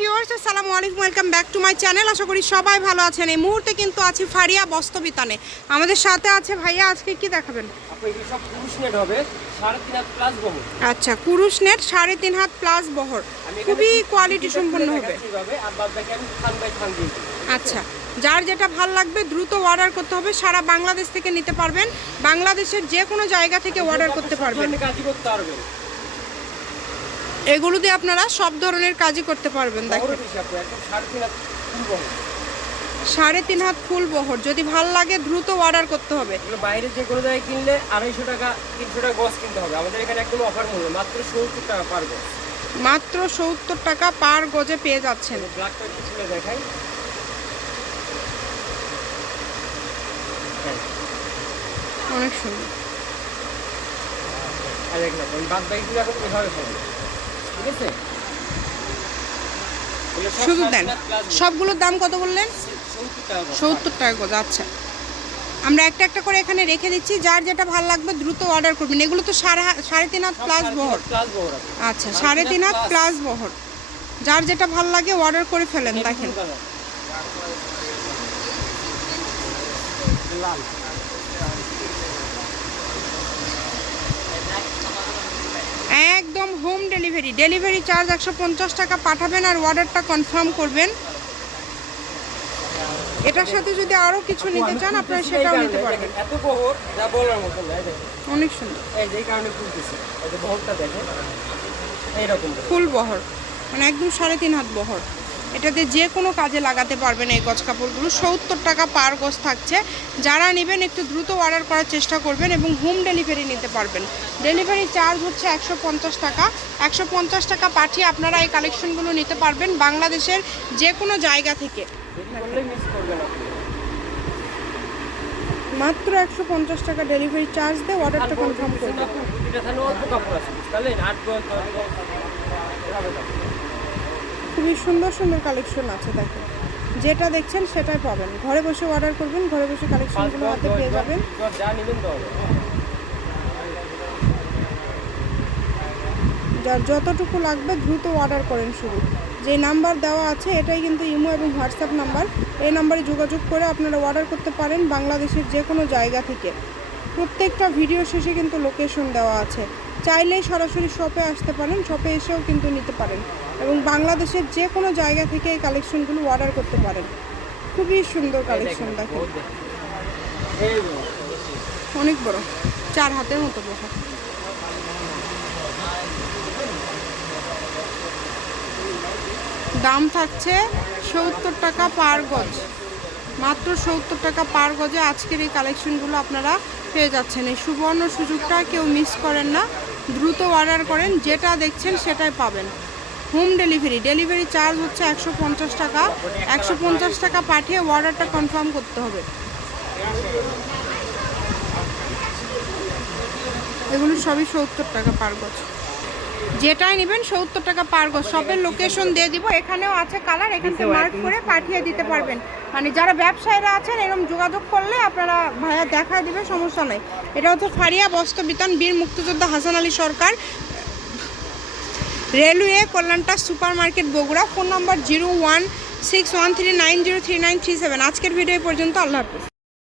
Viewers আসসালামু আলাইকুম welcome back to my channel আশা করি সবাই ভালো আছেন। এই মুহূর্তে কিন্তু আছি ফারিয়া বস্তবিতানে আমাদের সাথে আছে ভাইয়া আজকে কি দেখাবেন? আচ্ছা কুরুশ নেট সাড়ে তিন হাত প্লাস বহর। খুবই কোয়ালিটি সম্পন্ন হবে। আচ্ছা যার যেটা ভালো লাগবে দ্রুত অর্ডার করতে হবে সারা বাংলাদেশ থেকে নিতে পারবেন। বাংলাদেশের যে কোনো জায়গা থেকে অর্ডার করতে পারবেন ধরনের কাজই করতে পারবেন এগুলো দিয়ে আপনারা সব ধরনের কাজই করতে পারবেন দেখেন। সাড়ে তিন হাত ফুল বহর যদি ভালো লাগে দ্রুত অর্ডার করতে হবে। বাইরে যে কোনো জায়গায় কিনলে আড়াইশো টাকা তিনশো টাকা গজ কিনতে হবে। আমাদের এখানে একদম অফার মূল্য মাত্র সত্তর টাকা পার গজ মাত্র সত্তর টাকা পার গজে পেয়ে যাচ্ছেন। দেখাই। হ্যাঁ, অনেক সুন্দর। আর আমি বাদ বাকিগুলো এখন এভাবে পাবো ঠিক আছে? শুধু দেন। সবগুলোর দাম কত বললেন? সত্তর টাকা গজ আচ্ছা। আমরা একটা একটা করে এখানে রেখে দিচ্ছি যার যেটা ভালো লাগবে দ্রুত অর্ডার করবেন। এগুলো তো সাড়ে সাড়ে তিন হাত প্লাস বহর। আচ্ছা সাড়ে তিন হাত প্লাস বহর। যার যেটা ভালো লাগে অর্ডার করে ফেলেন দেখেন লাল একদম হোম ডেলিভারি। ডেলিভারি চার্জ একশো পঞ্চাশ টাকা পাঠাবেন আর অর্ডারটা কনফার্ম করবেন। এটার সাথে যদি আরও কিছু নিতে চান আপনারা সেটাও নিতে পারবেন। এত বহর যা বলার মতো না। অনেক সুন্দর। এই যে কারণে এই যে বহরটা দেখেন এইরকম ফুল বহর মানে একদম সাড়ে তিন হাত বহর। এটাতে যে কোনো কাজে লাগাতে পারবেন এই গজ কাপড়গুলো। সত্তর টাকা পার গজ থাকছে। যারা নেবেন একটু দ্রুত অর্ডার করার চেষ্টা করবেন এবং হোম ডেলিভারি নিতে পারবেন। ডেলিভারি চার্জ হচ্ছে একশো পঞ্চাশ টাকা। একশো পঞ্চাশ টাকা পাঠিয়ে আপনারা এই কালেকশনগুলো নিতে পারবেন বাংলাদেশের যে কোনো জায়গা থেকে। মাত্র একশো পঞ্চাশ টাকা ডেলিভারি চার্জ দিয়ে অর্ডারটা কনফার্ম করবেন। খুবই সুন্দর সুন্দর কালেকশন আছে দেখেন যেটা দেখছেন সেটাই পাবেন। ঘরে বসে অর্ডার করবেন, ঘরে বসে কালেকশনগুলো হাতে পেয়ে যাবেন। যার যতটুকু লাগবে দ্রুত অর্ডার করেন শুরু। যে নাম্বার দেওয়া আছে, এটাই কিন্তু ইমো এবং হোয়াটসঅ্যাপ নাম্বার এই নাম্বারে যোগাযোগ করে আপনারা অর্ডার করতে পারেন বাংলাদেশের যে কোনো জায়গা থেকে। প্রত্যেকটা ভিডিও শেষে কিন্তু লোকেশন দেওয়া আছে। চাইলেই সরাসরি শপে আসতে পারেন শপে এসেও কিন্তু নিতে পারেন। এবং বাংলাদেশের যে কোনো জায়গা থেকে এই কালেকশনগুলো অর্ডার করতে পারেন। খুবই সুন্দর কালেকশন দেখেন বহর। অনেক বড় চার হাতের মতো বহর দাম থাকছে সত্তর টাকা পার গজ। মাত্র সত্তর টাকা পার গজে আজকের এই কালেকশনগুলো আপনারা পেয়ে যাচ্ছেন। এই সুবর্ণ সুযোগটা কেউ মিস করেন না। দ্রুত অর্ডার করেন যেটা দেখছেন সেটাই পাবেন। Home delivery. ডেলিভারি চার্জ হচ্ছে একশো পঞ্চাশ টাকা। একশো পঞ্চাশ টাকা পাঠিয়ে অর্ডারটা কনফার্ম করতে হবে। এগুলো সবই সত্তর টাকা পার গজ। যেটাই নেবেন সত্তর টাকা পার গজ। শপের লোকেশন দিয়ে দিব। এখানেও আছে কালার এখান থেকে মার্ক করে পাঠিয়ে দিতে পারবেন। মানে যারা ব্যবসায়ীরা আছেন এরকম যোগাযোগ করলে আপনারা ভাইয়া দেখা দিবে, সমস্যা নেই। এটা হচ্ছে ফারিয়া বস্ত্রবিতান বীর মুক্তিযোদ্ধা Hasan Ali Sarkar. Railway কল্যাণটা super market Bogura, phone number zero one six one three nine zero three nine three seven. আজকের ভিডিও পর্যন্ত, আল্লাহ হাফিজ।